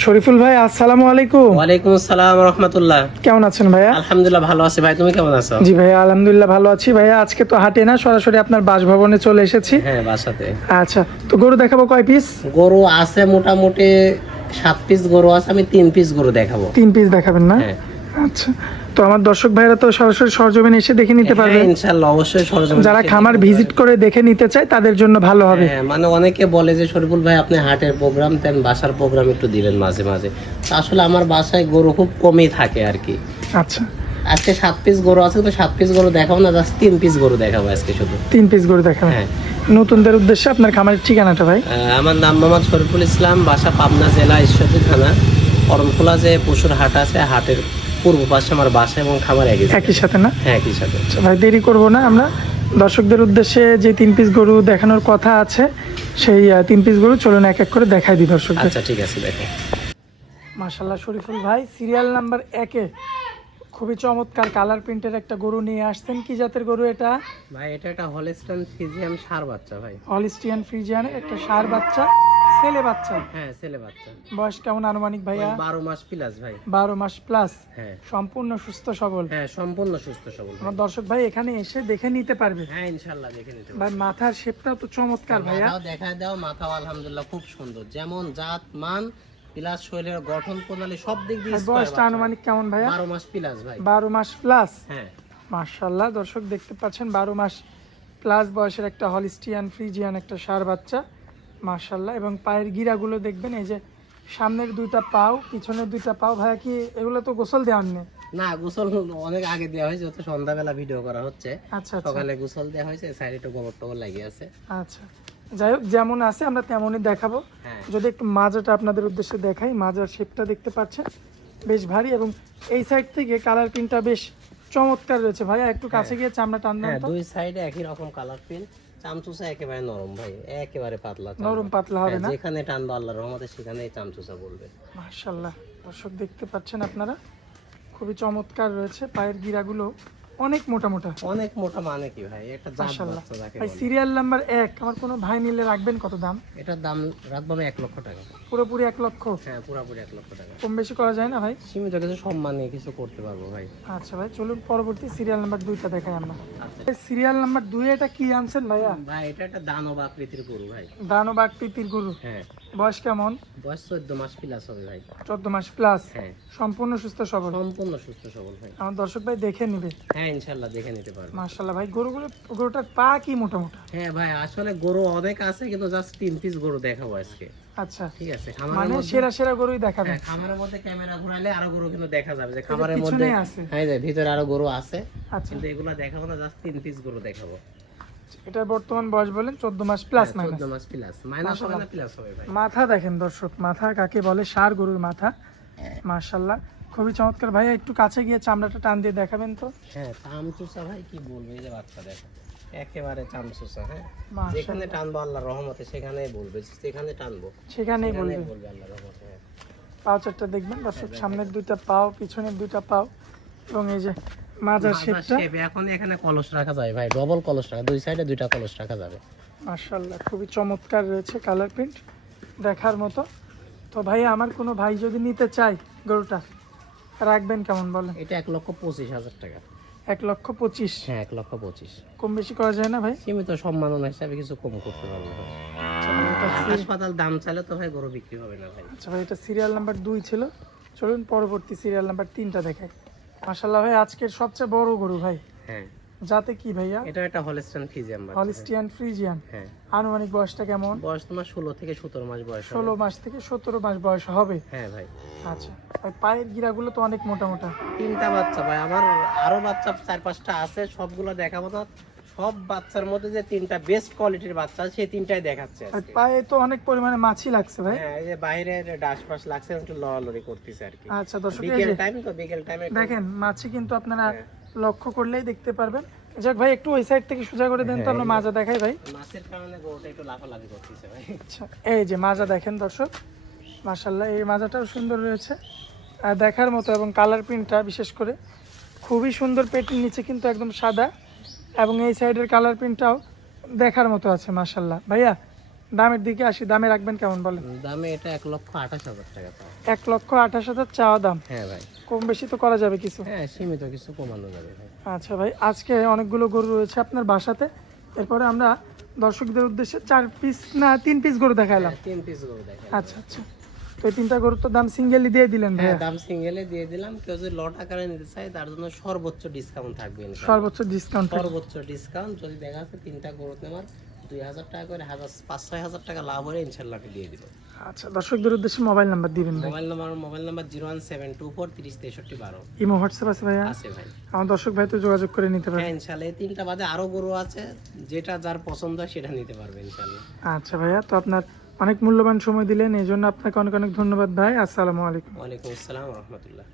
শরীফুল ভাই আসসালামু আলাইকুম। ওয়ালাইকুম আসসালাম রহমতুল্লাহ। কেমন আছেন ভাইয়া? আলহামদুলিল্লাহ ভালো আছি ভাই তুমি কেমন আছো? জি ভাইয়া আলহামদুলিল্লাহ ভালো আছি। ভাইয়া আজকে তো হাটে না সরাসরি আপনার বাসভবনে চলে এসেছি। হ্যাঁ বাসাতে। আচ্ছা তো গরু দেখাবো কয় পিস গরু আছে মোটামুটি সাত পিস গরু আছে আমি তিন পিস গরু দেখাবো। তিন পিস দেখাবেন না? হ্যাঁ। আচ্ছা তো আমার দর্শক ভাইরা তো সরাসরি সরজমিনে এসে দেখে নিতে পারবে। হ্যাঁ, ইনশাল্লাহ অবশ্যই সরজমিনে যারা খামার ভিজিট করে দেখে নিতে চায় তাদের জন্য ভালো হবে। হ্যাঁ মানে অনেকে বলে যে শরীফুল ভাই আপনি হাটের প্রোগ্রাম দেন বাসার প্রোগ্রাম একটু দিবেন মাঝে মাঝে। তা আসলে আমার বাসায় গরু খুব কমই থাকে আর কি। আচ্ছা। আজকে সাত পিস গরু আছে তো সাত পিস গরু দেখাবো না জাস্ট তিন পিস গরু দেখাবো আজকে শুধু। তিন পিস গরু দেখাবেন হ্যাঁ। নতুনদের উদ্দেশ্যে আপনার খামারের ঠিকানাটা ভাই? আমার নাম মোহাম্মদ শরীফুল ইসলাম বাসা পাবনা জেলা ঈশ্বরদী থানা করমখোলা যে পশুর হাট আছে হাটের পূর্ব পাশে আমার বাসা এবং খামার একই একই সাথে না? হ্যাঁ একই সাথে। আচ্ছা ভাই দেরি করব না আমরা। দর্শকদের উদ্দেশ্যে যে তিন পিস গরু দেখানোর কথা আছে সেই তিন পিস গরু চলুন এক এক করে দেখাই দিই দর্শকদের। আচ্ছা ঠিক আছে দেখো। মাশাল্লাহ শরীফুল ভাই সিরিয়াল নাম্বার একে খুবই চমৎকার কালার প্রিন্টের একটা গরু নিয়ে আসতেন কি জাতের গরু এটা? ভাই এটা একটা হলিস্টান ফিজিয়াম সার বাচ্চা ভাই। হলিস্টিয়ান ফ্রিজিয়ান একটা সার বাচ্চা। ছেলে বাচ্চা? হ্যাঁ ছেলে বাচ্চা। বয়স কেমন আনুমানিক ভাইয়া? ওই বারো মাস প্লাস ভাই। বারো মাস প্লাস হ্যাঁ। সম্পূর্ণ সুস্থ সবল? হ্যাঁ সম্পূর্ণ সুস্থ সবল আমার দর্শক ভাই এখানে এসে দেখে নিতে পারবে। হ্যাঁ ইনশাল্লাহ দেখে নিতে ভাই মাথার শেপটাও তো চমৎকার ভাইয়া। মাথাও দেখায় দাও মাথাও আলহামদুলিল্লাহ খুব সুন্দর। যেমন জাত মান প্লাস শরীরের গঠন প্রণালী সব দিক দিয়ে বয়সটা আনুমানিক কেমন ভাইয়া? বারো মাস প্লাস ভাই। বারো মাস প্লাস হ্যাঁ। মার্শাল্লাহ দর্শক দেখতে পাচ্ছেন বারো মাস প্লাস বয়সের একটা হলিস্টিয়ান ফ্রিজিয়ান একটা সার বাচ্চা। মার্শাল্লাহ এবং পায়ের গিরাগুলো দেখবেন এই যে সামনের দুইটা পাও পিছনের দুইটা পাও ভাইয়া কি এগুলো তো গোসল দেওয়ার নেই? না গোসল অনেক আগে দেওয়া হয়েছে তো সন্ধ্যাবেলা ভিডিও করা হচ্ছে আচ্ছা আচ্ছা। সকালে গোসল দেওয়া হয়েছে সাইডে একটু গোবর টোবর লাগিয়ে আছে। আচ্ছা যাই হোক যেমন আছে আমরা তেমনই দেখাবো। হ্যাঁ। যদি একটু মাজাটা আপনাদের উদ্দেশ্যে দেখাই মাজার শেপটা দেখতে পাচ্ছেন বেশ ভারী এবং এই সাইড থেকে কালার প্রিন্টটা বেশ চমৎকার রয়েছে ভাইয়া। একটু কাছে গিয়ে চামড়া টান হ্যাঁ দুই সাইডে একই রকম কালার প্রিন্ট চামচুসা একেবারে নরম ভাই একেবারে পাতলা নরম পাতলা হবে হ্যাঁ, না? যেখানে টানবো আল্লাহর রহমতে সেখানেই চামচুসা বলবে। মার্শাল্লাহ দর্শক দেখতে পাচ্ছেন আপনারা? খুবই চমৎকার রয়েছে পায়ের গিরাগুলো অনেক মোটা মোটা। অনেক মোটা মানে কি ভাই? জাত মাশাআল্লাহ। ভাই সিরিয়াল নাম্বার এক। আমার কোনো ভাই নিলে রাখবেন কত দাম? এটার দাম রাখব আমি এক লক্ষ টাকা। পুরোপুরি এক লক্ষ? হ্যাঁ পুরাপুরি এক লক্ষ টাকা। কম বেশি করা যায় না ভাই? সীমিত কিছু সম্মান নিয়ে কিছু করতে পারব ভাই। আচ্ছা ভাই চলুন পরবর্তী সিরিয়াল নাম্বার দেখাই আমরা। সিরিয়াল নাম্বার দুই এটা কি আনছেন ভাইয়া? ভাই এটা একটা দানব আকৃতির গরু ভাই। দানব আকৃতির গরু। হ্যাঁ। বয়স কেমন? বয়স চোদ্দ মাস প্লাস হবে ভাই। চোদ্দ মাস প্লাস হ্যাঁ। সম্পূর্ণ সুস্থ সবল? সম্পূর্ণ সুস্থ সবল ভাই। আমার দর্শক ভাই দেখে নিবে। হ্যাঁ ইনশাল্লাহ দেখে নিতে পারব। মার্শাল্লাহ ভাই গরুগুলো গরুটার পা কি মোটা মোটা হ্যাঁ ভাই আসলে গরু অনেক আছে কিন্তু জাস্ট তিন পিস গরু দেখাবো আজকে। আচ্ছা। ঠিক আছে মানে সেরা সেরা গরুই দেখাবেন হ্যাঁ, খামারের মধ্যে ক্যামেরা ঘোরালে আরও গরু কিন্তু দেখা যাবে যে খামারের মধ্যে হ্যাঁ যে ভিতরে আরও গরু আছে আচ্ছা। কিন্তু এগুলা দেখাবো না জাস্ট তিন পিস গরু দেখাবো। এটার বর্তমান বয়স বলেন চোদ্দ মাস প্লাস হ্যাঁ, মাইনাস চোদ্দ মাস প্লাস মাইনাস হবে না প্লাস হবে ভাই। মাথা দেখেন দর্শক মাথা কাকে বলে? সার গরুর মাথা। মার্শাল্লাহ খুবই চমৎকার। ভাই একটু কাছে গিয়ে চামড়াটা টান দিয়ে দেখাবেন তো। হ্যাঁ চামচুসা ভাই কি বলব এই যে বাচ্চা দেখো। একেবারে চামচুসা হ্যাঁ? মাশাআল্লাহ। যেখানে টানবো আল্লাহর রহমতে সেখানেই বলবে। যেখানে টানবো সেখানেই বলবে। বলবে আল্লাহর রহমতে হ্যাঁ। পাও চারটা দেখবেন দর্শক সামনের দুইটা পাও পিছনের দুইটা পাও এবং এই যে মাজার শেপটা। এখন এখানে কলস রাখা যায় ভাই ডবল কলস রাখা দুই সাইডে দুইটা কলস রাখা যাবে। মার্শাল্লাহ খুবই চমৎকার রয়েছে কালার প্রিন্ট দেখার মতো। তো ভাই আমার কোনো ভাই যদি নিতে চাই গরুটা রাখবেন কেমন বলেন? এটা এক লক্ষ পঁচিশ হাজার টাকা। এক লক্ষ পঁচিশ? হ্যাঁ এক লক্ষ পঁচিশ। কম বেশি করা যায় না ভাই? সীমিত সম্মাননা হিসাবে কিছু কম করতে পারব ভাই। আচ্ছা হাসপাতাল দাম চালে তো ভাই গরু বিক্রি হবে না ভাই। আচ্ছা ভাই এটা সিরিয়াল নাম্বার দুই ছিল। চলুন পরবর্তী সিরিয়াল নাম্বার তিনটা দেখাই। মাসাল্লাহ ভাই আজকের সবচেয়ে বড় গরু ভাই। হ্যাঁ। যাতে কি ভাইয়া? এটা একটা হলিস্টিয়ান ফ্রিজিয়ান হলিস্টিয়ান ফ্রিজিয়ান হ্যাঁ। আনুমানিক বয়সটা কেমন? বয়স তোমার ষোলো থেকে সতেরো মাস বয়স হবে। ষোলো মাস থেকে সতেরো মাস বয়স হবে? হ্যাঁ ভাই। আচ্ছা। ভাই পায়ের গিরাগুলো তো অনেক মোটা মোটা। তিনটা বাচ্চা ভাই। আমার আরও বাচ্চা চার পাঁচটা আছে সবগুলো দেখাবো না সব বাচ্চার মধ্যে যে তিনটা বেস্ট কোয়ালিটির বাচ্চা সেই তিনটাই দেখাচ্ছে পায়ে তো অনেক পরিমাণে মাছি লাগছে ভাই। হ্যাঁ এই যে বাইরে ফাস লাগছে একটু লড়ালড়ি করতেছে আর কি। আচ্ছা দর্শক বিকেল টাইম তো বিকেল টাইমে দেখেন মাছি কিন্তু আপনারা হ্যাঁ। লক্ষ্য করলেই দেখতে পারবেন। যাক ভাই একটু ওই সাইড থেকে সোজা করে দেন তো হ্যাঁ, আমরা মাজা দেখাই ভাই। মাছের কারণে গরুটা একটু লাফালাফি করতেছে ভাই। আচ্ছা এই যে মাজা দেখেন দর্শক। মাশাল্লাহ এই মাজাটাও সুন্দর রয়েছে। আর দেখার মতো এবং কালার প্রিন্টটা বিশেষ করে খুবই সুন্দর পেটের নিচে কিন্তু একদম সাদা। এবং এই সাইডের কালার প্রিন্টটাও দেখার মতো আছে মাশাল্লাহ ভাইয়া দামের দিকে আসি দামে রাখবেন কেমন বলেন? দামে এটা এক লক্ষ আঠাশ হাজার টাকা এক লক্ষ আঠাশ হাজার চাওয়া দাম? হ্যাঁ ভাই। কম বেশি তো করা যাবে কিছু? হ্যাঁ সীমিত কিছু কমানো যাবে ভাই। আচ্ছা ভাই আজকে অনেকগুলো গরু রয়েছে আপনার বাসাতে। এরপরে আমরা দর্শকদের উদ্দেশ্যে চার পিস না তিন পিস গরু দেখাইলাম হ্যাঁ, তিন পিস গরু দেখেন আচ্ছা আচ্ছা। তো তিনটা গরুর তো দাম সিঙ্গেলি দিয়ে দিলেন হ্যাঁ দাম সিঙ্গেলে দিয়ে দিলাম। কেউ যদি লট আকারে নিতে চায় তার জন্য সর্বোচ্চ ডিসকাউন্ট থাকবে সর্বোচ্চ ডিসকাউন্ট সর্বোচ্চ ডিসকাউন্ট যদি দেখা যাচ্ছে তিনটা গরু নেওয়ার দুই হাজার টাকা করে হাজার পাঁচ ছয় হাজার টাকা লাভ হলে ইনশাল্লাহ দিয়ে দিব। আচ্ছা দর্শকদের উদ্দেশ্যে মোবাইল নাম্বার দিবেন mobile number mobile number zero one seven two four তিরিশ তেষট্টি বারো। ইমো হোয়াটসঅ্যাপ আছে ভাইয়া। আছে ভাই। আমার দর্শক ভাই তো যোগাযোগ করে নিতে পারে হ্যাঁ ইনশাল্লাহ এই তিনটা বাদে আরও গরু আছে যেটা যার পছন্দ হয় সেটা নিতে পারবে ইনশাল্লাহ আচ্ছা ভাইয়া তো আপনার অনেক মূল্যবান সময় দিলেন এই জন্য আপনাকে অনেক অনেক ধন্যবাদ ভাই। আসসালামু আলাইকুম। ওয়ালাইকুম আসসালাম রহমতুল্লাহ।